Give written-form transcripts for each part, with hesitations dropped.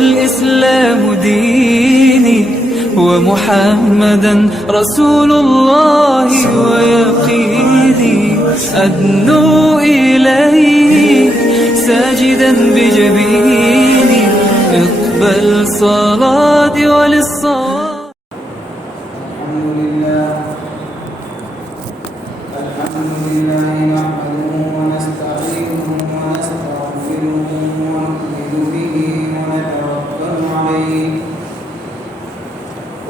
والإسلام ديني ومحمدا رسول الله ويقيني أدنو إليه ساجدا بجبيني اقبل صلاتي وللصلاة. الحمد لله نحمده ونستعينه ونستغفره ونؤمن به ونتوكل عليه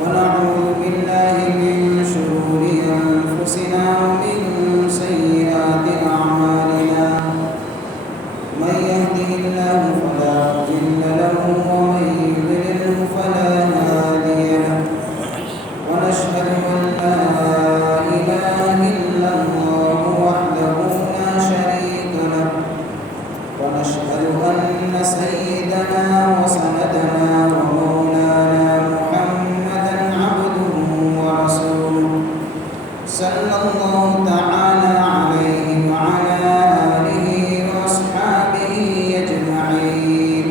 ونعوذ بالله من شرور أنفسنا ومن سيئات أعمالنا من يهده الله فلا مضل له ومن يضلله فلا هادي له ونشهد أن لا إله إلا الله وحده لا شريك له ونشهد أن سيدنا وسندنا ومولانا محمدا عبده ورسوله صلى الله تعالى عليه وعلى آله وأصحابه أجمعين.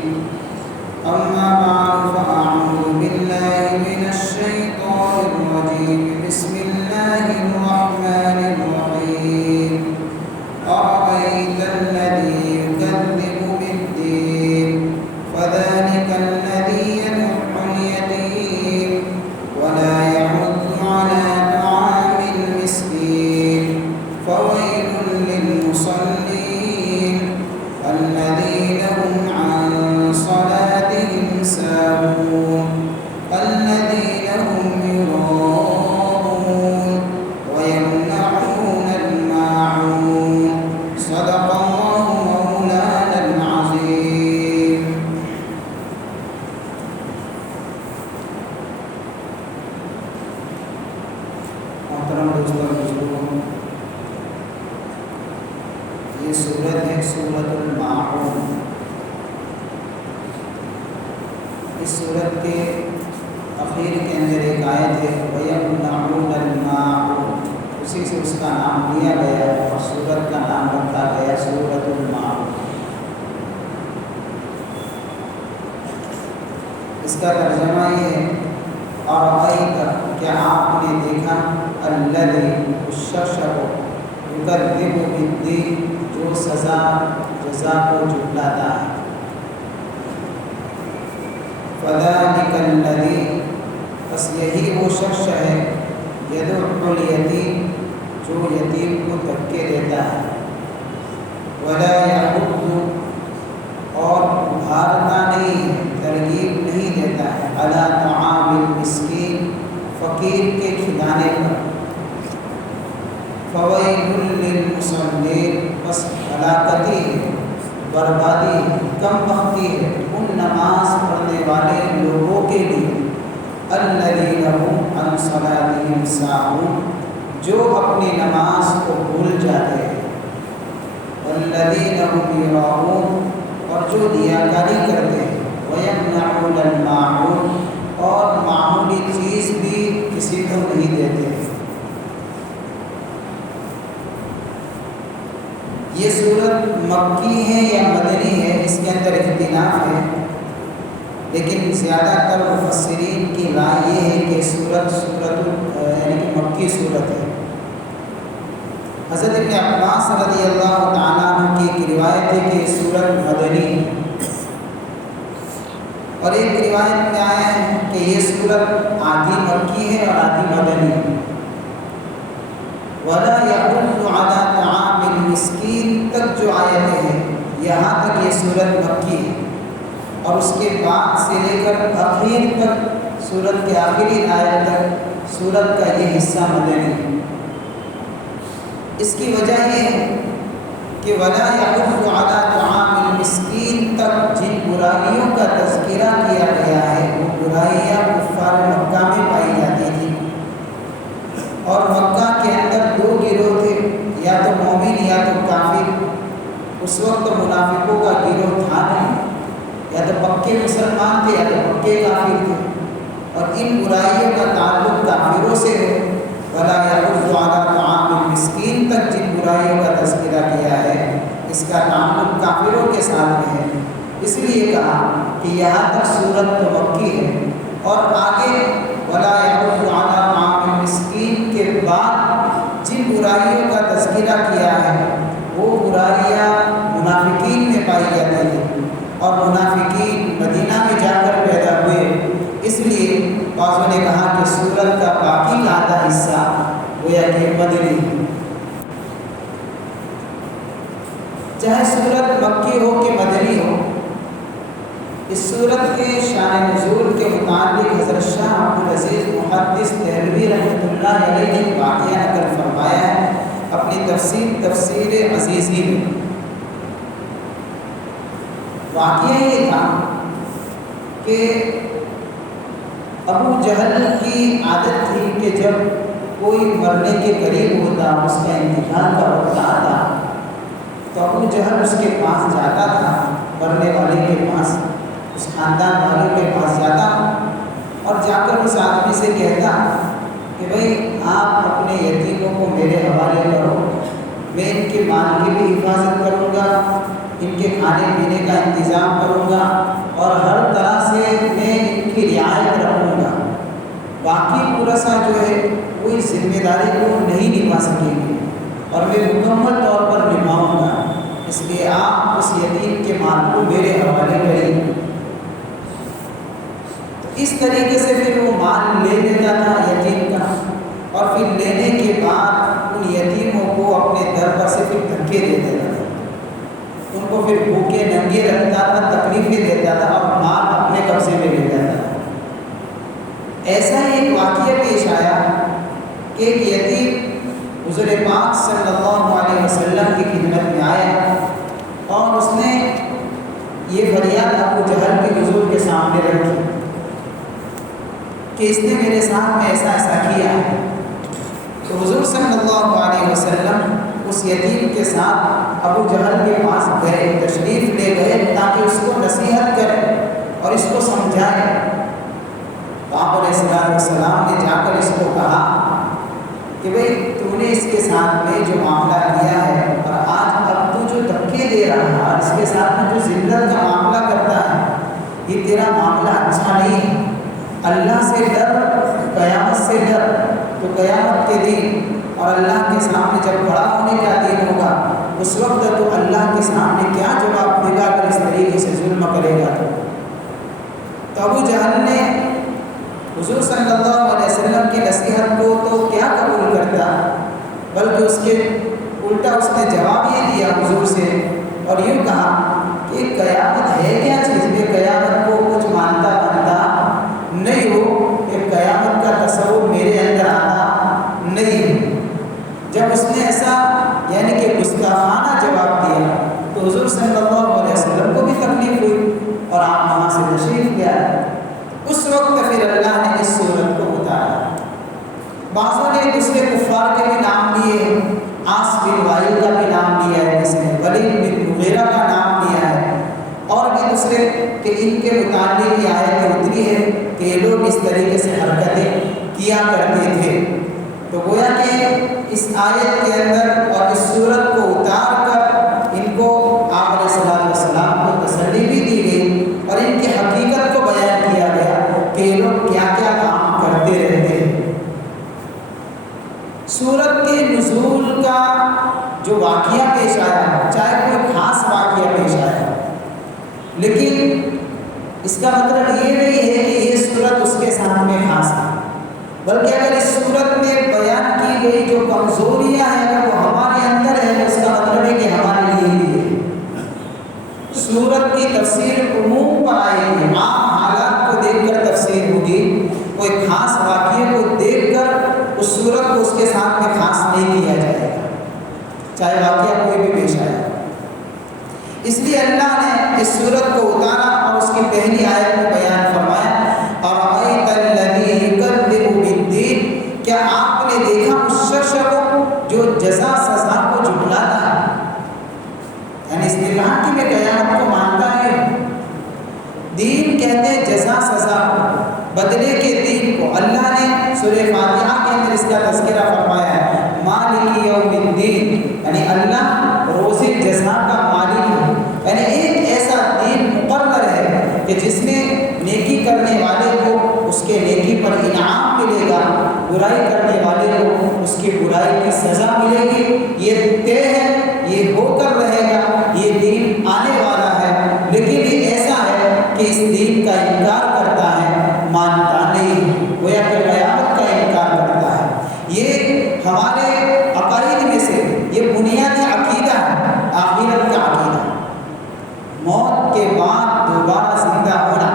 أما بعد فأعوذ بالله من الشيطان الرجيم. بسم الله الرحمن الرحيم. أرأيت الذي يكذب بالدين فذلك الذي يدع اليتيم ولا يحض على طعام المسكين فويل للمصلين الذين هم عن صلاتهم ساهون الذين هم يراءون ويمنعون الماعون. صدق الله مولانا العظيم. محترم دوستوں بزرگوں، یہ سورت ہے سورۃ الماعون. اس سورت کے اخیر کے اندر ایک آیت ہے وَيَمْنَعُونَ الْمَاعُونَ، اسی سے اس کا نام لیا گیا اور سورت کا نام رکھا گیا سورۃ الماعون. اس کا ترجمہ یہ ہے اَرَأَيْتَ، کیا آپ نے دیکھا، الَّذِي، اس شخص کو، يُكَذِّبُ بِالدِّينِ، جو سزا جزا کو جھٹلاتا ہے. فَذَلِكَ الَّذِي، بس یہی وہ شخص ہے، يَدُعُّ الْيَتِيمَ، جو یتیم کو دھکے دیتا ہے، وَلَا يَحُضُّ، اور ابھارتا نہیں ہے، ترغیب نہیں دیتا ہے، عَلَى طَعَامِ الْمِسْكِينِ، فقیر کے کھلانے پر. فَوَيْلٌ لِّلْمُصَلِّينَ، بس ہلاکتی ہے، بربادی ہے، کم بختی ہے ان نماز پڑھنے والے لوگوں کے لیے، الذین هم عن صلاتهم ساہون، جو اپنی نماز کو بھول جاتے ہیں، والذین هم یراؤون، اور جو ریاکاری کرتے ہیں، ویمنعون الماعون، اور معمولی چیز بھی کسی کو نہیں دیتے. یہ صورت مکی ہے یا مدنی ہے، اس کے اندر اختلاف ہے، لیکن زیادہ تر مفسرین کی رائے یہ ہے کہ صورت یعنی کہ مکی صورت ہے. حضرت ابن عباس رضی اللہ تعالیٰ عنہ کی ایک روایت ہے کہ صورت مدنی ہے، اور ایک روایت میں آیا ہے کہ یہ صورت آدھی مکی ہے اور آدھی مدنی ہے. وَلَا يَحُضُّ عَلَى طَعَامِ الْمِسْكِينِ تک جو آیتیں ہیں، یہاں تک یہ صورت مکی ہے، اور اس کے بعد سے لے کر آخر تک، صورت کے آخری آیت تک صورت کا یہ حصہ مدنی ہے. اس کی وجہ یہ ہے کہ وَلَا يَحُضُّ عَلَى طَعَامِ الْمِسْكِينِ تک جن برائیوں کا تذکرہ کیا گیا ہے، وہ برائیاں کفار مکہ میں پائی جاتی تھیں، اور مکہ کے اندر دو گروہ تھے، یا تو مومن یا تو کافر. اس وقت منافقوں کا گروہ تھا نہیں، یا تو پکے مسلمان تھے یا تو پکے کافر تھے، اور ان برائیوں کا تعلق کافروں سے ہے. وَلَا يَحُضُّ عَلَى طَعَامِ الْمِسْكِينِ تک جن برائیوں کا تذکرہ کیا ہے، اس کا تعلق کافروں کے ساتھ میں ہے. اس لیے کہا کہ یہاں تک سورت تو مکی ہے، اور آگے ولا یحض علی طعام المسکین کے بعد جن برائیوں کا تذکرہ کیا ہے وہ برائیاں منافقین میں پائی جاتی ہیں، اور منافقین مدینہ میں جا کر پیدا ہوئے، اس لیے بعضوں نے کہا کہ سورت کا باقی کا آدھا حصہ گویا کہ مدنی ہے۔ چاہے سورت مکی ہو کہ مدنی ہو، اس سورت کے شان نزول کے متعلق حضرت شاہ عبدالعزیز محدث دہلوی رحمۃ اللہ علیہ نے واقعہ نقل فرمایا ہے اپنی تفسیر عزیزی میں۔ واقعہ یہ تھا کہ ابو جہل کی عادت تھی کہ جب کوئی مرنے کے قریب ہوتا، اس کا انتقال کا وقت آتا، تو ابو جہل اس کے پاس جاتا تھا، مرنے والے کے پاس، اس خاندان والوں کے پاس جاتا اور جا کر اس آدمی سے کہتا کہ بھائی آپ اپنے یتیموں کو میرے حوالے کرو، میں ان کے مال کی بھی حفاظت کروں گا، ان کے کھانے پینے کا انتظام کروں گا، اور ہر طرح سے میں ان کی رعایت رکھوں گا، باقی پورسا جو ہے وہ اس ذمہ داری کو نہیں نبھا سکیں گے اور میں مکمل طور پر نبھاؤں گا، اس لیے آپ اس یتیم کے مال کو میرے حوالے کریں۔ اس طریقے سے پھر وہ مال لے لیتا تھا یتیم کا، اور پھر لینے کے بعد ان یتیموں کو اپنے در پر سے پھر دھکے دے دیتا تھا، ان کو پھر بھوکے ننگے رکھتا تھا، تکلیفیں دیتا تھا اور مال اپنے قبضے میں لے جاتا تھا۔ ایسا ہی ایک واقعہ پیش آیا کہ ایک یتیم حضور پاک صلی اللہ علیہ وسلم کی خدمت میں آیا اور اس نے یہ فریاد ابو جہل کے حضور کے سامنے رکھی کہ اس نے میرے ساتھ میں ایسا کیا ہے۔ تو حضور صلی اللہ علیہ وسلم اس یتیم کے ساتھ ابو جہل کے پاس گئے، تشریف لے گئے تاکہ اس کو نصیحت کریں اور اس کو سمجھائیں۔ تو آپ علیہ السلام نے جا کر اس کو کہا کہ بھئی تو نے اس کے ساتھ میں جو معاملہ کیا ہے اور آج اب تو جو دھکے دے رہا ہے اور اس کے ساتھ میں جو ذلت کا معاملہ کرتا ہے، یہ تیرا معاملہ اچھا نہیں ہے۔ اللہ سے ڈر، قیامت سے ڈر، تو قیامت کے دن اور اللہ کے سامنے جب کھڑا ہونے کا دن ہوگا، اس وقت تو اللہ کے سامنے کیا جواب دے گا اگر اس طریقے سے ظلم کرے گا تو ابو جہل نے حضور صلی اللہ علیہ وسلم کی نصیحت کو تو کیا قبول کرتا، بلکہ اس کے الٹا اس نے جواب یہ دیا حضور سے اور یوں کہا کہ قیامت ہے کیا چیز، میں قیامت کو کچھ مانتا بنتا نہیں ہو، کہ قیامت کا تصور میرے اندر آتا نہیں ہے۔ جب اس نے ایسا یعنی کہ گستاخانہ جواب دیا تو حضور صلی اللہ علیہ وسلم کو بھی تکلیف ہوئی اور آپ وہاں سے تشریف لے آئے۔ اس وقت پھر اللہ نے اس صورت کو اتارا۔ بعضوں نے دوسرے کفار کے بھی نام لیے، عاص بن وائل کا بھی نام لیا ہے، اس نے ولید بن مغیرہ کا نام لیا ہے، اور بھی دوسرے کہ ان کے متعلق یہ آیت اتری ہے کہ یہ لوگ اس طریقے سے حرکتیں کیا کرتے تھے۔ تو گویا کہ اس آیت کے اندر اور اس صورت کو اتار کر ان کو آپ علیہ السلام کو تسلی بھی دی گئی اور ان کی حقیقت کو بیان کیا گیا کہ یہ لوگ کیا کیا کام کرتے رہتے ہیں۔ سورت کے نزول کا جو واقعہ پیش آیا، چاہے کوئی خاص واقعہ پیش آیا، لیکن اس کا مطلب یہ نہیں ہے کہ یہ سورت اس کے ساتھ میں خاص ہے، بلکہ اگر اس سورت میں بیان کی گئی جو کمزوریاں ہیں اگر وہ ہمارے اندر ہے تو اس کا مطلب ہے کہ ہمارے لیے ہی ہے۔ سورت کی تفسیر عموم پر آئے گی، عام حالات کو دیکھ کر تفسیر ہوگی، کوئی خاص واقعے کو دیکھ کر اس سورت کو اس کے ساتھ میں خاص نہیں کیا جائے گا، چاہے واقعہ کوئی بھی پیش آئے۔ اس لیے اللہ نے اس سورت کو اتارا اور اس کی پہلی آیت میں بیان فرمایا اَرَأَيْتَ الَّذِي يُكَذِّبُ بِالدِّينِ، کیا آپ نے دیکھا اس شخص کو جو جزا سزا کو جھٹلاتا ہے، یعنی اصطلاح کی میں قیامت کو مانتا ہے، دین کہتے ہیں جزا سزا کو، بدلے کے دین کو۔ اللہ نے سورہ فاتحہ کے اندر اس کا تذکرہ فرمایا ہے مالک یوم الدین، یعنی اللہ روز جزا کا مالک ہے، یعنی ایک ایسا دین مقرر کہ جس نے نیکی کرنے والے کو اس کے نیکی پر انعام ملے گا، برائی کرنے والے کو اس کی برائی کی سزا ملے گی، یہ طے ہے، یہ ہو کر رہے گا، یہ دین آنے والا ہے۔ لیکن یہ ایسا ہے کہ اس دین کا انکار کرتا ہے، مانتا نہیں، گویا کہ قیامت کا انکار کرتا ہے۔ یہ ہمارے عقائد میں سے یہ بنیادی عقیدہ ہے، آخرت کا عقیدہ، موت کے بعد دوبارہ زندہ ہونا،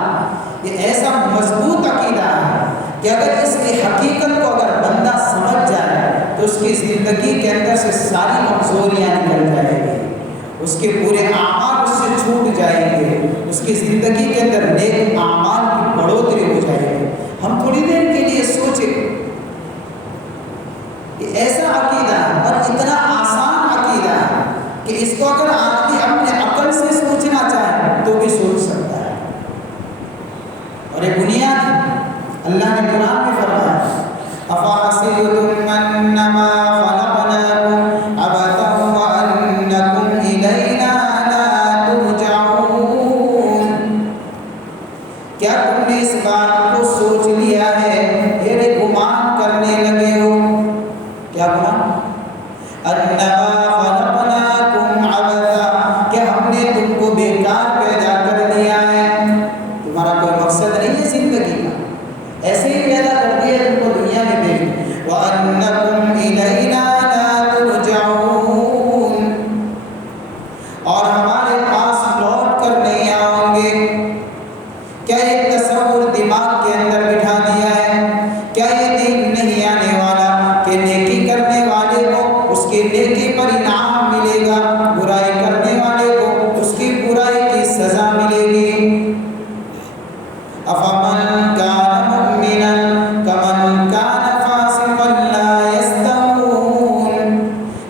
یہ ایسا مضبوط عقیدہ ہے کہ اگر اس کی حقیقت کو اگر بندہ سمجھ جائے تو اس کی زندگی کے اندر سے ساری کمزوریاں نکل جائیں گی، اس کے برے اعمال اس سے چھوٹ جائیں گے، اس کی زندگی کے اندر نیک اعمال کی بڑھوتری ہو جائے گی۔ ہم تھوڑی دیر کے لیے سوچیں، یہ ایسا عقیدہ ہے اور اتنا آسان عقیدہ ہے کہ اس کو اگر آدمی اپنے عقل سے سوچنا چاہے تو بھی سوچ سکتا ہے، اور یہ بنیاد اللہ نے قرآن میں فرمایا، أَفَحَسِبْتُمْ أَنَّمَا خَلَقْنَاكُمْ عَبَثًا وَأَنَّكُمْ إِلَيْنَا لَا تُرْجَعُونَ، کیا تم نے اس بات کو سوچ لیا ہے، میرے گمان کرنے لگے ہو، کیا گمان؟ أَنَّمَا خَلَقْنَاكُمْ عَبَثًا، کہ ہم نے تم کو بیکار پیدا کر دیا ہے، تمہارا کوئی مقصد نہیں ہے زندگی کا، ایسے ہی پیدا کر دیا تم کو دنیا میں بھیج دیا۔ وَأَنَّكُمْ إِلَيْنَا لَا تُرْجَعُونَ، اور ہمارے پاس لوٹ کر نہیں آؤ گے۔ کیا یہ تصور دماغ کے اندر بٹھا دیا ہے؟ کیا یہ دین نہیں آنے والا کہ نیکی کرنے والے کو اس کی نیکی پر انعام ملے گا، برائی کرنے والے کو اس کی برائی کی سزا ملے گی؟ أَفَمَنْ كَانَ مُؤْمِنًا كَمَنْ كَانَ فَاسِقًا لَا يَسْتَوُونَ،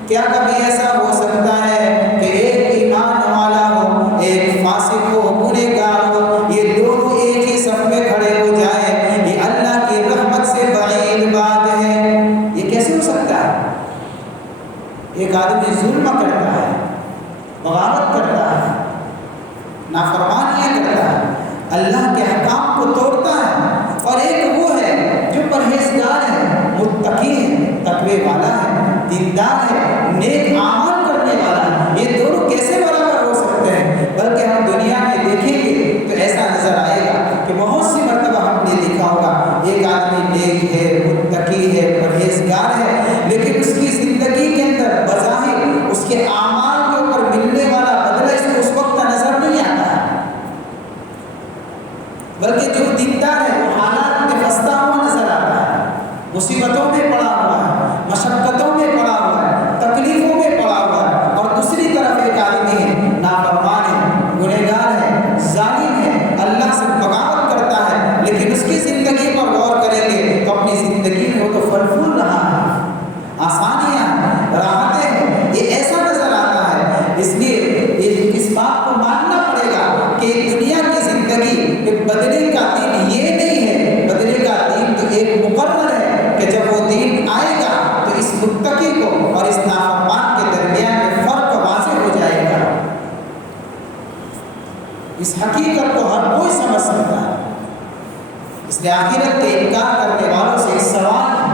کیا کبھی ایسا ہو سکتا ہے کہ ایک ایمان والا ہو، ایک فاسق ہو، گنہگار ہو، یہ دونوں ایک ہی صف میں کھڑے ہو جائیں؟ یہ اللہ کی رحمت سے بعید بات ہے۔ یہ کیسے ہو سکتا ہے؟ ایک آدمی ظلم کرتا ہے، بغاوت کرتا ہے، نافرمانیاں کرتا ہے، اللہ کے احکام کو توڑتا ہے، اور ایک وہ ہے جو پرہیزگار ہے، متقی ہے، تقوی والا ہے، دیندار ہے، نیک اعمال کرنے والا ہے۔ یہ دونوں کیسے برابر ہو سکتے ہیں؟ بلکہ ہم دنیا میں دیکھیں گے تو ایسا نظر آئے گا کہ بہت سی مرتبہ ہم نے دیکھا ہوگا ایک آدمی نیک ہے، متقی ہے، پرہیزگار ہے، لیکن اس کی زندگی کے اندر بظاہر اس کے اعمال کے اوپر ملنے والا بدلہ اس کو اس وقت نظر نہیں آتا ہے، بلکہ جو دیندار ہے وہ حالات میں پھنستا ہوا نظر آتا ہے، مصیبتوں میں پڑا ہوا ہے، مشقتوں میں پڑا ہوا ہے، تکلیفوں میں پڑا ہوا ہے، اور دوسری طرف ایک آدمی ہے، نافرمان ہے، گنہگار ہے، ظالم ہے، اللہ سے بغاوت کرتا ہے، لیکن اس کی زندگی پر غور کریں گے تو اپنی زندگی میں وہ تو پھل پھول رہا ہے، آسانیاں، راحتیں ہیں، یہ ایسا نظر آتا ہے۔ اس لیے اس بات کو ماننا پڑے گا کہ دنیا کی زندگی بدلے کا دین یہ نہیں ہے، بدلے کا دین تو ایک مقرر ہے کہ جب وہ دین آئے گا تو اس متقی کو اور اس نافرمان کے درمیان میں فرق واضح ہو جائے گا۔ اس حقیقت کو ہر کوئی سمجھ سکتا ہے۔ اس لیے آخرت کے انکار کرنے والوں سے ایک سوال ہے،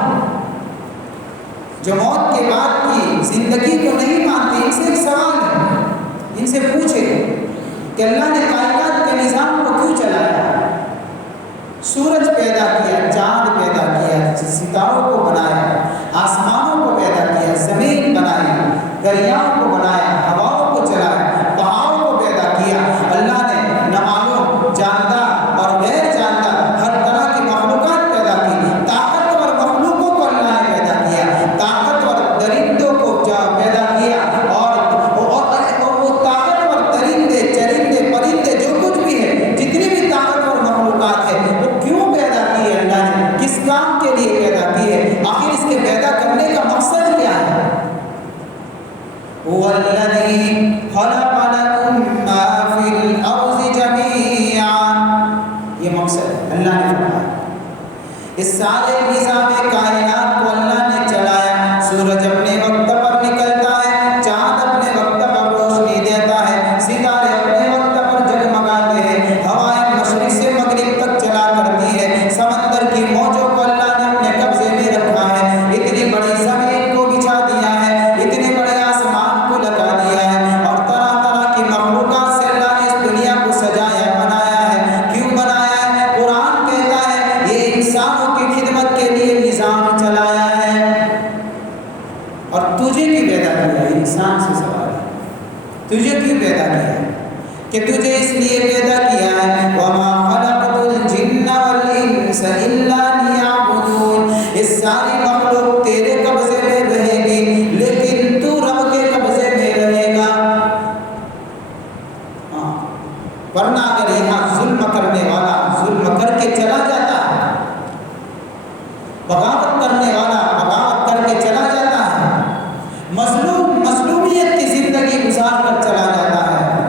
جو موت کے بعد کی زندگی کو نہیں مانتے، ان سے ایک سوال ہے، ان سے پوچھے کہ اللہ نے کائنات کے نظام کو کیوں چلایا؟ سورج پیدا کیا، چاند پیدا کیا، ستاروں کو بنایا، آسمانوں کو پیدا کیا، زمین بنائی، دریاؤں کو بنایا، ہواؤں کو چلایا، پہاڑوں کو پیدا کیا۔ اللہ نے نامعلوم، جاندار اور غیر جاندار ہر طرح کی مخلوقات پیدا کی، طاقتور مخلوقوں کو اللہ نے پیدا کیا، طاقتور درندوں کو پیدا کیا، اور وہ طاقتور درندے، چرندے، پرندے، جو کچھ بھی ہے، جتنی بھی طاقتور مخلوقات ہے، وہ کیوں پیدا کی ہے؟ اللہ نے کس کام کے لیے پیدا کی ہے؟ آخر اس کے پیدا کرنے کا مقصد کیا ہے؟ وَالَّذِي خَلَقَ لَكُم مَّا فِي الْأَرْضِ جَمِيعًا، یہ مقصد ہے اللہ نے فرمایا۔ اس سارے نظام کائنات کو اللہ نے چلایا، سورج اپنے وقت پر نکلتا ہے، چاند اپنے وقت پر روشنی دیتا ہے، ستارے اپنے وقت پر جگمگاتے ہیں، ہوائیں کہ تجھے اس لیے پیدا کیا ہے وَمَا خَلَقْتُ الْجِنَّ وَالْإِنسَ إِلَّا لِيَعْبُدُونَ، اس ساری مخلوق تیرے قبضے میں رہے گی لیکن تو رب کے قبضے میں رہے گا۔ ورنہ اگر یہاں ظلم کرنے والا ظلم کر کے چلا جاتا ہے، بغاوت کرنے والا بغاوت کر کے چلا جاتا ہے، مظلوم مظلومیت کی زندگی گزار کر چلا جاتا ہے،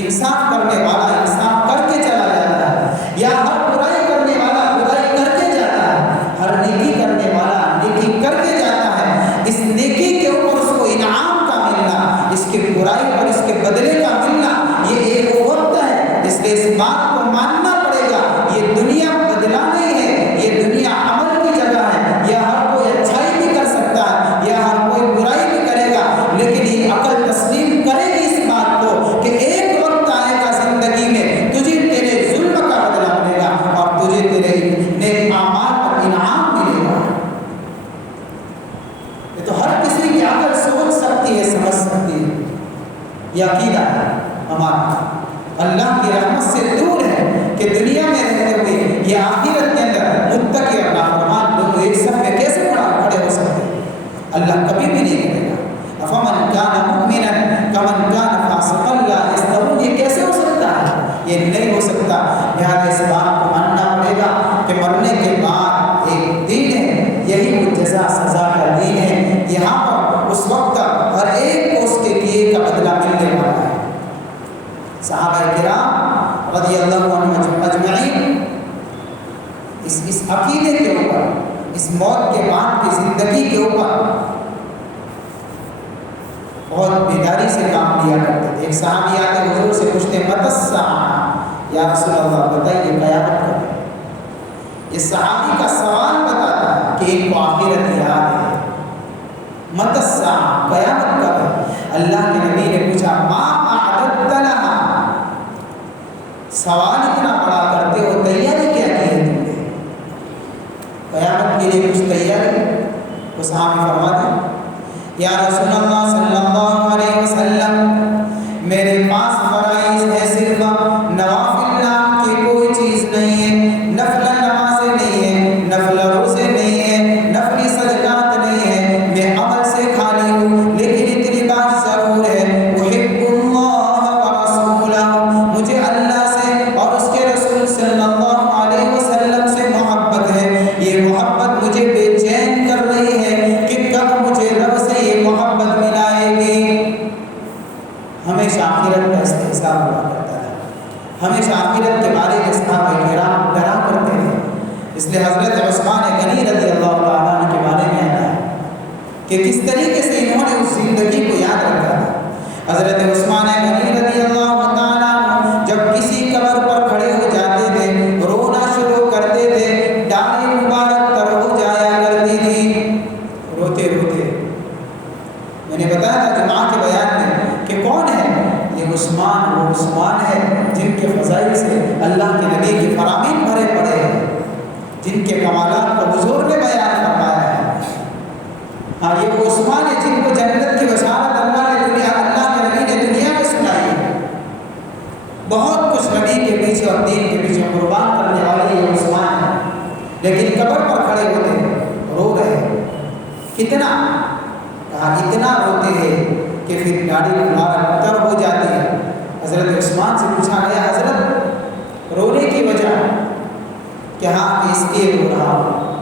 انصاف کرنے والا انصاف کر کے چلا جاتا ہے، یا ہر برائی کرنے والا برائی کر کے جاتا ہے، ہر نیکی کرنے والا نیکی کر کے جاتا ہے، اس نیکی کے اوپر اس کو انعام کا ملنا، اس کی برائی پر اس کے بدلے کا ملنا، یہ ایک وقت ہے۔ اس لیے اس بات کو ماننا پڑے گا، یہ دنیا بدلا نہیں ہے، یہ دنیا عمل کی جگہ ہے، یا ہر کوئی اچھائی بھی کر سکتا ہے یا ہر کوئی برائی بھی کرے گا، لیکن یہ عقل تسلیم کرے گی اس بات کو کہ ایک وقت آئے گا زندگی میں تجھے تیرے ظلم کا بدلہ ملے گا اور تجھے تیرے نیک اعمال پر انعام ملے گا۔ یہ تو ہر کسی کی عقل سوچ سکتی ہے، سمجھ سکتی ہے، یہ عقیدہ ہے ہمارا، اللہ کی رحمت سے دور ہے کہ دنیا میں رہتے ہوئے یہ آخرت کے اندر متقی اور نافرمان لوگ ایک سب میں کیسے کھڑے ہو سکتے ہیں؟ اللہ کبھی بھی نہیں کرے گا۔ افمن کان مؤمنا کمن کان فاسقا لا یستوون، یہ کیسے ہو سکتا ہے؟ یہ نہیں ہو سکتا۔ لہٰذا اس بات کو ماننا پڑے گا کہ مرنے کے بعد ایک دن ہے، یہی وہ جزا سزا کا دن ہے، یہاں پر اس وقت ہر ایک کو اس کے کیے کا بدلہ ملنے والا ہے۔ صحابہ کرام رضی اللہ عنہم اجمعین اس عقیدے کے اوپر، اس موت کے بعد کی زندگی کے اوپر بہت بیداری سے کام لیا کرتے تھے۔ ایک صحابی آتے حضور سے پوچھتے متی الساعۃ، یا رسول اللہ بتائیے قیامت کب ہے؟ یہ صحابی کا سوال بتاتا ہے کہ ان کو آخرت یاد ہے۔ متی الساعۃ، قیامت کب ہے؟ اللہ کے نبی نے پوچھا ما اعددت لها، سوال اتنا بڑا کرتے ہو، تیاری کیا کی ہے تم نے؟ قیامت کے لیے کچھ تیاری؟ وہ صحابی فرماتے ہیں یا رسول اللہ صلی اللہ علیہ وسلم، میرے پاس فرائض ہے صرف، نوافل نام کی کوئی چیز نہیں ہے، نفل نمازیں نہیں ہے، نفل روزے نہیں ہے، نفلی صدقات نہیں ہے، میں عمل سے خالی ہوں، لیکن اتنی بات ضرور ہے احب اللہ ورسولہ، مجھے اللہ سے اور اس کے رسول صلی اللہ علیہ وسلم سے محبت ہے، یہ محبت مجھے بے چین کر رہی ہے کہ کب مجھے رب سے یہ محبت ملائے گی۔ ہمیشہ آخرت کا استحصال ہوا کرتا ہے، ہمیشہ آخرت کے بارے میں صحابہ کرام ڈرا کرتے تھے۔ اس لیے حضرت عثمان غنی رضی اللہ تعالیٰ عنہ کے بارے میں آتا ہے کہ کس طریقے سے انہوں نے اس زندگی کو یاد رکھا تھا۔ حضرت عثمان غنی رضی اللہ تعالیٰ عنہ جب کسی قبر پر کھڑے ہو جاتے تھے، رونا شروع کرتے تھے، داڑھی مبارک تر ہو جایا کرتی تھی، روتے روتے۔ میں نے بتایا تھا جمعہ کے بیان میں کہ کون ہے یہ عثمان، وہ عثمان ہے جن کے فضائل سے اللہ کے نبی کے فرامین بھرے پڑے ہیں، جن کے کمالات کو حضور نے بیان فرمایا ہے۔ ہاں، یہ وہ عثمان ہے جن کو جنت کی بشارت اللہ کے نبی نے دنیا میں سنائی ہے۔ بہت کچھ نبی کے پیچھے اور دین کے پیچھے قربان کرنے والے یہ عثمان ہے، لیکن قبر پر کھڑے ہوتے ہیں، رو رہے ہیں۔ کتنا؟ کہا اتنا روتے ہیں کہ پھر داڑھی مبارک تر ہو جاتی ہے۔ حضرت عثمان سے پوچھا گیا حضرت رونے کی وجہ؟ کہ ہاں کہ اس لیے رو رہا ہوں،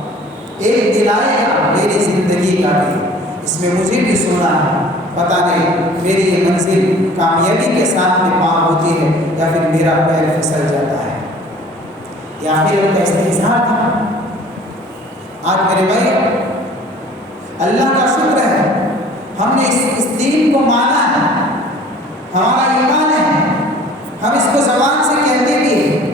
ایک دن آئے گا میری زندگی کا بھی، اس میں مجھے بھی سونا ہے، پتہ نہیں میری یہ منزل کامیابی کے ساتھ میں پار ہوتی ہے یا پھر میرا پیر پھسل جاتا ہے۔ یہ آخرت کا استحصال تھا۔ آج میرے بھائی اللہ کا شکر ہے ہم نے اس دین کو مانا ہے، ہمارا ایمان ہے، ہم اس کو زبان سے کہتے بھی ہیں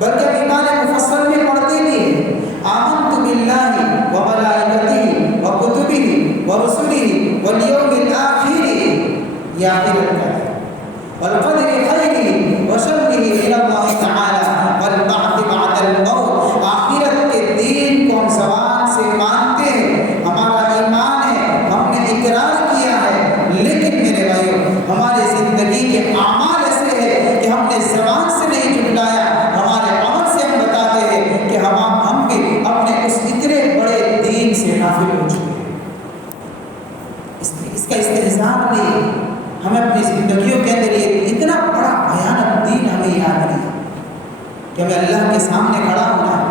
بلکہ ایمان مفصل میں پڑھتے بھی ہیں۔ آمنت باللہ و ملائکتہ و کتبہ و رسلہ والیوم الآخر، یہ آخرت کا ہے، والقدر خیرہ و شرہ الی اللہ تعالی والبعث بعد الموت۔ آخرت کے دین کو ہم زبان سے مانتے ہیں، ہمارا ایمان ہے، ہم نے اقرار کیا ہے، لیکن میرے بھائیوں ہماری زندگی کے کہ ہمیں اللہ کے سامنے کھڑا ہونا ہے۔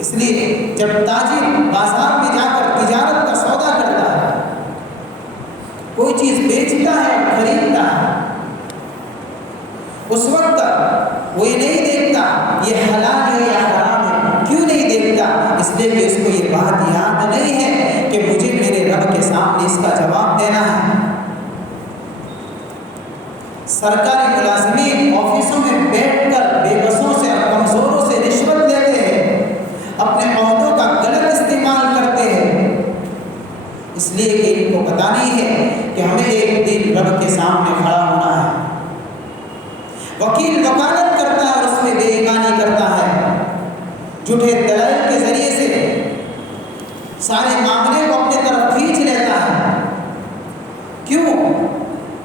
اس لیے جب تاجر بازار میں جا کر تجارت کا سودا کرتا ہے، کوئی چیز بیچتا ہے اور خریدتا ہے، اس وقت وہ یہ نہیں دیکھتا یہ حلال ہے یا حرام ہے۔ کیوں نہیں دیکھتا؟ اس لیے کہ اس کو یہ بات یاد نہیں ہے کہ مجھے میرے رب کے سامنے اس کا جواب دینا ہے۔ سرکاری ملازمین آفسوں میں بیٹھ کر بے بسوں سے اور کمزوروں سے رشوت لیتے ہیں، اپنے عہدوں کا غلط استعمال کرتے ہیں، اس لیے کہ ان کو پتہ نہیں ہے کہ ہمیں ایک دن رب کے سامنے کھڑا ہونا ہے۔ وکیل وکالت کرتا ہے اور اس میں بے ایمانی کرتا ہے، جھوٹے دلائل کے ذریعے سے سارے معاملے کو اپنے طرف کھینچ لیتا ہے۔ کیوں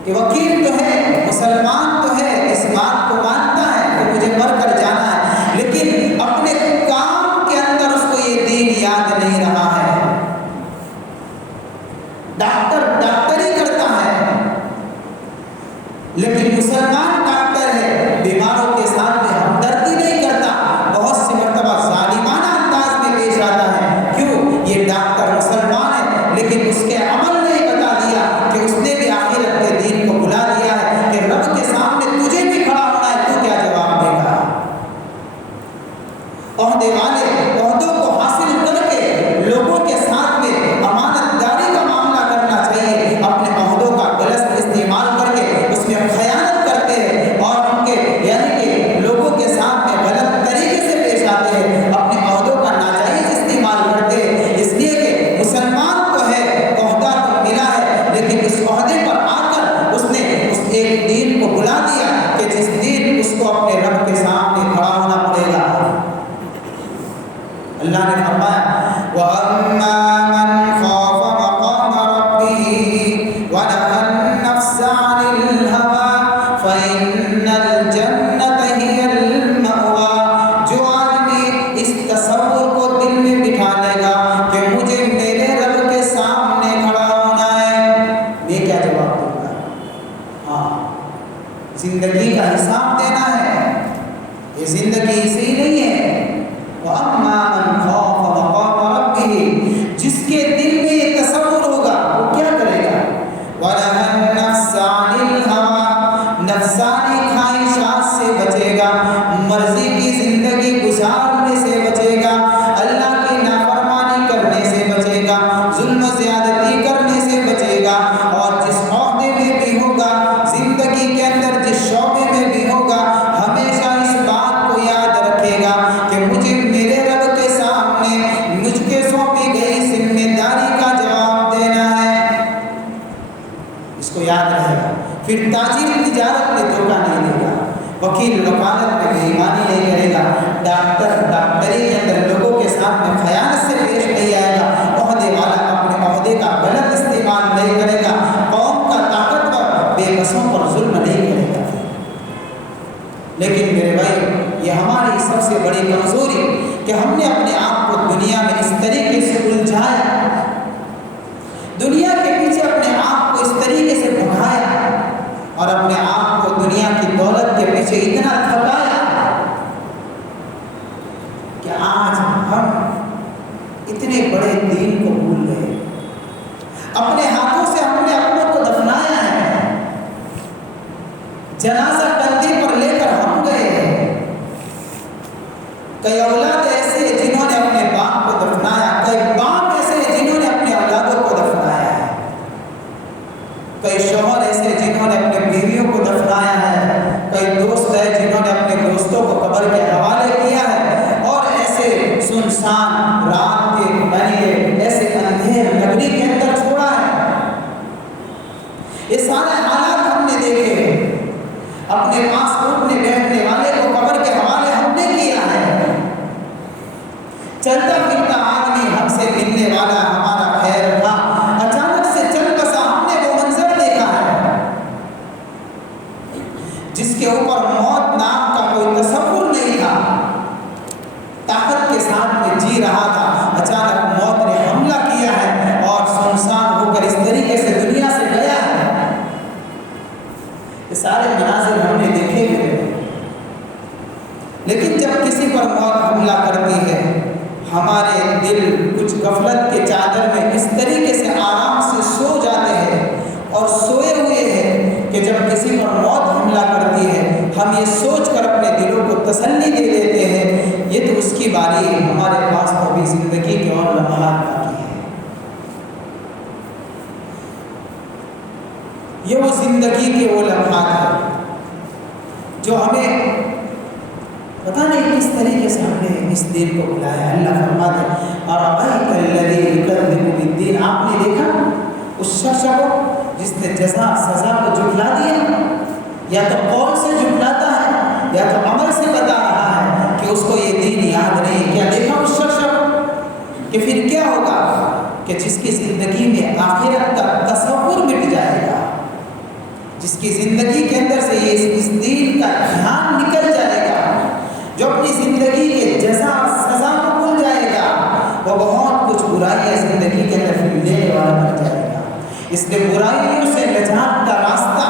کہ وکیل تو ہے، مسلمان تو ہے، اس بات کو مانتا ہے کہ مجھے مر کر جانا ہے، لیکن اپنے کام کے اندر اس کو یہ دین یاد نہیں رہا ہے۔ ڈاکٹر ڈاکٹری کرتا ہے، لیکن مسلمان ڈاکٹر ہے، بیماروں کے ساتھ میں ہمدردی نہیں کرتا، بہت سی مرتبہ ظالمانہ انداز میں پیش آتا ہے۔ کیوں؟ یہ ڈاکٹر مسلمان ہے، لیکن اس کے عمل نہیں بتا دیا کہ اس نے بھی آخرت کے دین کو بلا دیا ہے کہ رب کے سامنے تجھے بھی کھڑا ہونا ہے، تو کیا جواب دے گا؟ عہدے والے عہدوں کو حاصل کر کے لوگوں کے ساتھ میں امانت داری کا معاملہ کرنا چاہیے، اپنے عہدوں کا غلط استعمال کر کے اس میں خیانت کرتے ہیں اور ان کے یعنی کہ لوگوں کے ساتھ میں غلط طریقے سے پیش آتے ہیں، اپنے عہدوں کا ناجائز استعمال کرتے ہیں۔ اس لیے کہ مسلمان تو ہے، عہدہ تو ملا ہے، لیکن اس عہدے پر آ کر اس نے اس ایک دین کو بلا دیا کہ جس دن اس کو اپنے رب کے سامنے کھڑا ہونا پڑے گا۔ اللہ نے فرمایا وَأَمَّا مَنْ خَافَ مَقَامَ رَبِّهِ وَنَهَى النَّفْسَ عَنِ الْهَوَىٰ فَإِنَّ الْجَنَّةَ هِيَ الْمَأْوَىٰ۔ جو آدمی اس تصور کو دل میں بٹھا لے گا کہ مجھے میرے رب کے سامنے کھڑا ہونا ہے، میں کیا جواب دوں گا؟ ہاں، زندگی کا حساب دینا ہے، یہ زندگی ایسی ہی نہیں ہے۔ وَأَمَّا مَنْ خَافَ مَقَامَ رَبِّهِ، جس کے دل میں یہ تصور ہوگا وہ کیا کرے گا؟ وَنَهَى النَّفْسَ عَنِ الْهَوَىٰ، نفسانی خواہشات سے بچے گا، مرضی کی زندگی گزارنے سے بچے گا، اللہ کی نافرمانی کرنے سے بچے گا، ظلم و زیادتی کرنے سے بچے گا، اور جس عہدے میں بھی ہوگا، زندگی کے اندر جس شعبے میں بھی ہوگا، ہمیشہ اس بات کو یاد رکھے گا کہ مجھے میرے رب کے سامنے مجھ کے سونپی گئی ذمہ داری کا جواب دینا ہے، اس کو یاد رہے گا۔ پھر تاجر تجارت میں دھوکہ نہیں دے گا، وکیل وکالت میں بے ایمانی نہیں کرے گا، ڈاکٹر ڈاکٹری کے اندر لوگوں کے ساتھ میں خیانت سے پیش نہیں آئے گا، عہدے والا اپنے عہدے کا غلط استعمال نہیں کرے گا، قوم کا طاقتور بے بسوں پر ظلم نہیں کرے گا۔ لیکن میرے بھائی، یہ ہماری سب سے بڑی کمزوری کہ ہم نے اپنے آپ کو دنیا میں اس طریقے سے الجھایا، دنیا کے پیچھے اپنے آپ کو اس طریقے سے بھگایا اور اپنے آپ کو دنیا کی دولت کے پیچھے اتنا تھکایا کہ آج ہم اتنے بڑے دین کو بھول گئے۔ اپنے ہاتھوں سے ہم نے اپنوں کو دفنایا ہے، جنازہ کندھے پر لے کر ہم گئے ہیں۔ کئی اولاد ایسے جنہوں نے اپنے باپ کو دفنایا، کئی باپ ایسے جنہوں نے اپنے اولادوں کو دفنایا ہے، کئی شوہر ایسے جنہوں نے اپنے بیویوں کو دفنایا ہے، کئی دوست ہیں جنہوں نے اپنے دوستوں کو قبر کے حوالے کیا ہے، اور ایسے سنسان رات کے یعنی ایسے اندھیر نگری کے اندر چھوڑا ہے۔ یہ سارے حالات ہم نے دیکھے ہیں، اپنے پاس اٹھنے بیٹھنے والے کو قبر کے حوالے ہم نے کیا ہے، چلتا پھرتا آدمی ہم سے ملنے والا ہمارا خیر تھا، اچانک سے چل بسا ہم نے وہ منظر دیکھا ہے جس کے اوپر موت نام کا کوئی تصور نہیں تھا، طاقت کے ساتھ میں جی رہا تھا، اچانک موت نے حملہ کیا ہے اور سنسان ہو کر اس طریقے سے دنیا سے گیا ہے۔ یہ سارے مناظر ہم نے دیکھے ہوئے، لیکن جب کسی پر موت حملہ کرتی ہے ہمارے دل کچھ غفلت کے چادر میں اس طریقے سے آرام سے سو جاتے ہیں اور سوئے ہوئے ہیں کہ جب کسی پر موت حملہ کرتی ہے ہم یہ سوچ کر اپنے دلوں کو تسلی دے دیتے ہیں یہ تو اس کی باری ہے، ہمارے پاس تو ابھی زندگی کے اور لمحات باقی ہیں۔ یہ وہ زندگی کے وہ لمحات ہیں جو ہمیں پتہ نہیں کس طریقے سے ہم نے اس دین کو بلایا۔ اللہ فرماتے ہیں اَرَأَيْتَ الَّذِي يُكَذِّبُ بِالدِّينِ، آپ نے دیکھا اس شخص کو جس نے جزا سزا کو جھٹلا دیا، یا تو قول سے جھٹلاتا ہے یا تو عمل سے بتا رہا ہے کہ اس کو یہ دین یاد نہیں۔ کیا دیکھا اس شخص کو کہ پھر کیا ہوگا کہ جس کی زندگی میں آخرت کا تصور مٹ جائے گا، جس کی زندگی کے اندر سے یہ اس دین کا دھیان نکل جائے گا، جو اپنی زندگی کے جزا سزا کو بھول جائے گا، وہ بہت کچھ برائیاں زندگی کے اندر پھر لینے والا بن جائے گا۔ اس لیے برائیوں سے نجات کا راستہ،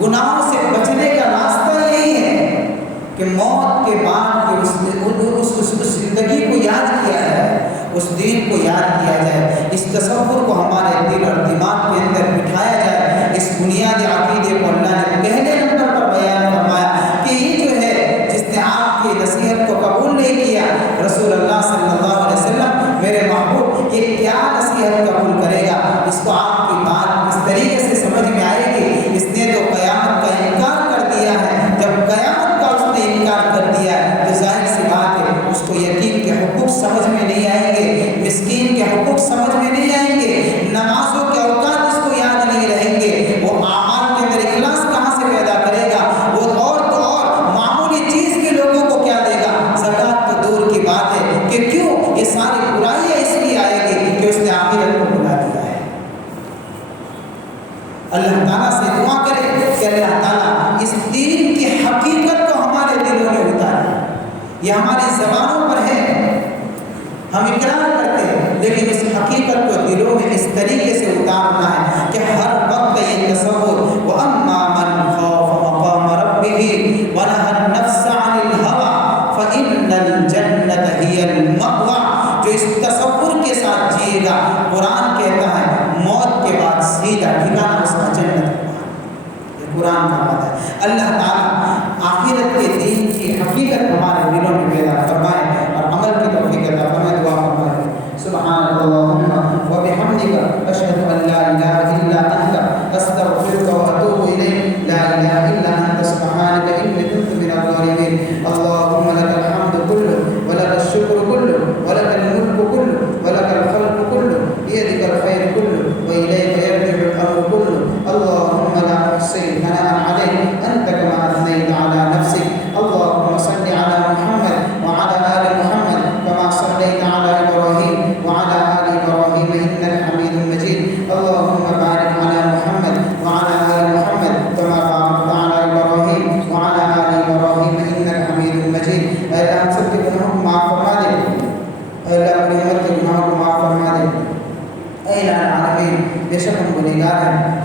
گناہوں سے بچنے کا راستہ یہی ہے کہ موت کے بعد کہ اس زندگی کو یاد کیا جائے، اس دین کو یاد کیا جائے، اس تصور کو ہمارے دل اور دماغ کے اندر بٹھایا جائے۔ اس بنیادی عقیدے کو اللہ نے پہلے نمبر پر بیان فرمایا کہ یہ جو ہے جس نے آپ کی نصیحت کو قبول نہیں کیا، رسول اللہ صلی اللہ علیہ وسلم میرے محبوب یہ کیا نصیحت قبول کرے گا؟ اس کو آپ کی بات اس طریقے سے سمجھ میں آئے گی، اس نے تو قیامت کا انکار کر دیا ہے۔ جب قیامت کا اس نے انکار کر دیا ہے تو ظاہر سی بات ہے اس کو یتیم کے حقوق سمجھ میں نہیں آئیں گے، مسکین کے حقوق سمجھ میں نہیں آئیں گے، نمازوں کے اوقات اس کو یاد نہیں رہیں گے، وہ اعمال کے اندر اخلاص کہاں سے پیدا کرے گا؟ وہ اور تو اور معمولی چیز بھی لوگوں کو کیا دے گا؟ زکوٰۃ تو دور کی بات ہے کہ کیوں یہ ساری برائیاں اس لیے آئے گی کہ اس نے آخرت کو بھلا دیا ہے۔ اللہ تعالیٰ سے دعا کرے کہ اللہ تعالیٰ اس دین کی حقیقت کو ہمارے دلوں میں اتارے۔ یہ ہماری زبانوں پر ہے، ہم اقرار کرتے ہیں، لیکن اس حقیقت کو دلوں میں اس طریقے سے اتارنا ہے کہ ہر وقت یہ تصور وَأَمَّا مَنْ خَافَ مَقَامَ رَبِّهِ وَنَهَى النَّفْسَ عَنِ الْهَوَىٰ فَإِنَّ الْجَنَّةَ هِيَ الْمَأْوَىٰ، جو اس تصور کے ساتھ جیے گا، قرآن کہتا ہے موت کے بعد سیدھا ٹھکانہ اس کا جنت ہوگا۔ یہ قرآن کا بات ہے۔ اللہ تعالیٰ آخرت کے دین کی حقیقت ہمارے دلوں میں پیدا فرمائے اور عمل کی توفیق عطا فرمائے۔ دعا فرمائے سبحانک اللہم وبحمدک اشہد ان لا الہ الا انت استغفرک واتوب الیک، لا الہ الا انت سبحانک انی کنت من الظالمین۔ اللہم لک الحمد کلہ ولک الشکر کلہ ولک الملک کلہ ولک الخلق کلہ بیدک الخیر کلہ والیک یرجع الامر کلہ۔ اللہم لا احصی ثناء علیک انت کما اثنیت علی نفسک۔ اللہم صل علی محمد وعلی آل محمد كما صليت على إبراهيم وعلى آل إبراهيم إنك حميد مجيد۔ اللهم بارك على محمد وعلى آل محمد كما باركت على إبراهيم وعلى آل إبراهيم إنك حميد مجيد۔ اے اللہ ہم سب کے گناہوں کو معاف فرما دے، اے اللہ اپنی امت کے گناہوں کو معاف فرما دے۔ اے الہ العالمین، بے شک ہم گنہگار ہیں،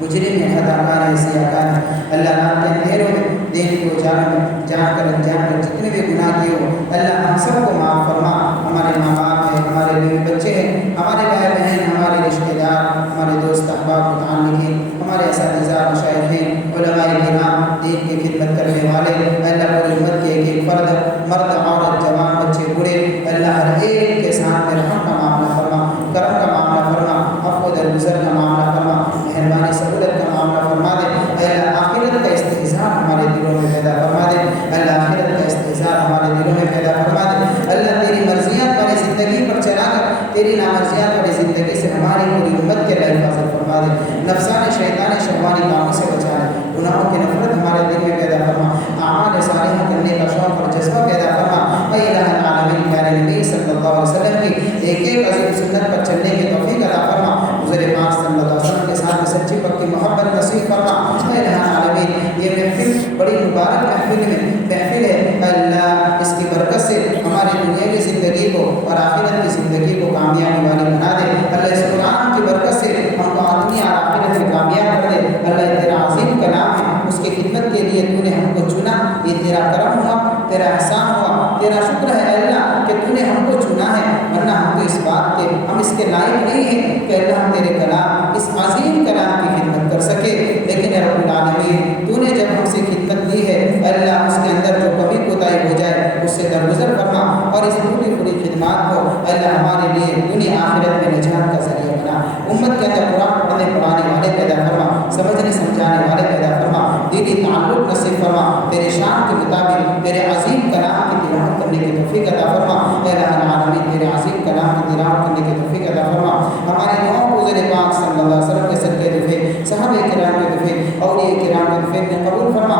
مجرم ہیں، خطاکار ہیں، سیاہکار ہیں۔ اللہ رات کے اندھیروں میں دین کو اجالوں میں جان کر انجان کر جتنے بھی گناہ کیے ہو اللہ ہم سب کو معاف فرما۔ ہمارے ماں باپ ہیں، ہمارے بیوی بچے ہیں، ہمارے بھائی بہن، ہمارے رشتہ دار، ہمارے دوست احباب متعلقین، ہمارے اساتذہ مشائخین، علماء کرام، دین کی خدمت کرنے والے، اللہ پوری امت کے ایک ایک فرد، مرد عورت جوان بچے بوڑھے، اللہ ہر ایک کے ساتھ رحم کا معاملہ فرما، کرم کا معاملہ فرما، عفو درگزر کا معاملہ فرما، مہربانی سہولت کا معاملہ فرما دے۔ اے اللہ آخرت کا استحضار ہمارے دلوں میں پیدا فرما دے، اللہ آخرت کا استحضار ہمارے دلوں میں پیدا فرما دے۔ اللہ تیری مرضیات والی زندگی پر چلا کر تیری نامرضیات والی زندگی سے ہماری پوری امت کے لیے حفاظت فرما دے۔ نفسانی شیطانی شہوانی کاموں سے بچا دے، گناہوں کی نفرت ہمارے دل میں پیدا فرما، اعمال صالحہ کرنے کا شوق اور جذبہ پیدا فرما۔ اے الہ العالمین، پیارے نبی صلی اللہ علیہ وسلم کی ایک ایک عظیم سنت پر چلنے کی توفیق عطا فرما، حضور پاک صلی اللہ علیہ وسلم کے ساتھ سچی پکی محبت نصیب فرما۔ اے الہ العالمین، یہ محفل بڑی مبارک محفل ہے، اللہ اس کی برکت سے ہماری دنیا کی زندگی کو اور آخرت کی زندگی کو کامیابی والی بنا دے۔ اللہ اس قرآن کی برکت سے ہم کو آدمی اور آخرت میں کامیاب کر دے۔ اللہ تیرا عظیم کلام ہے، اس کی خدمت کے لیے تو نے ہم کو چنا، یہ تیرا کرم ہوا تیرا احسان ہوا، تیرا شکر ہے اے اللہ کہ تو نے ہم کو چنا ہے، ورنہ ہم تو اس بات کے ہم اس کے لائق نہیں ہیں کہ اللہ ہم تیرے کلام اس عظیم کلام کی خدمت کر سکے، لیکن اے رب العالمین تو نے جب ہم سے خدمت دی ہے اے اللہ اس کے اندر جو کمی کوتاہی ہو جائے اس سے درگزر فرما، اور اس پوری پوری خدمات کو اے اللہ ہمارے لیے دنیا آخرت میں نجات کا ذریعہ بنا، امت کے اندر قرآن پڑھنے پڑھانے والے پیدا فرما، سمجھنے سمجھانے والے پیدا فرما، دینی تعلق نصیب فرما، تیرے شان کے مطابق تیرے عظیم کلام کی تلاوت کرنے کی توفیق عطا فرما، اے الہ العالمین تیرے عظیم کلام کی تلاوت کرنے کی توفیق عطا فرما، ہمارے دعاؤں کو حضور پاک صلی اللہ علیہ وسلم کے صدقے دفے، صحابہ کرام کے دفے، اولیاء کرام کے دفے میں قبول فرما،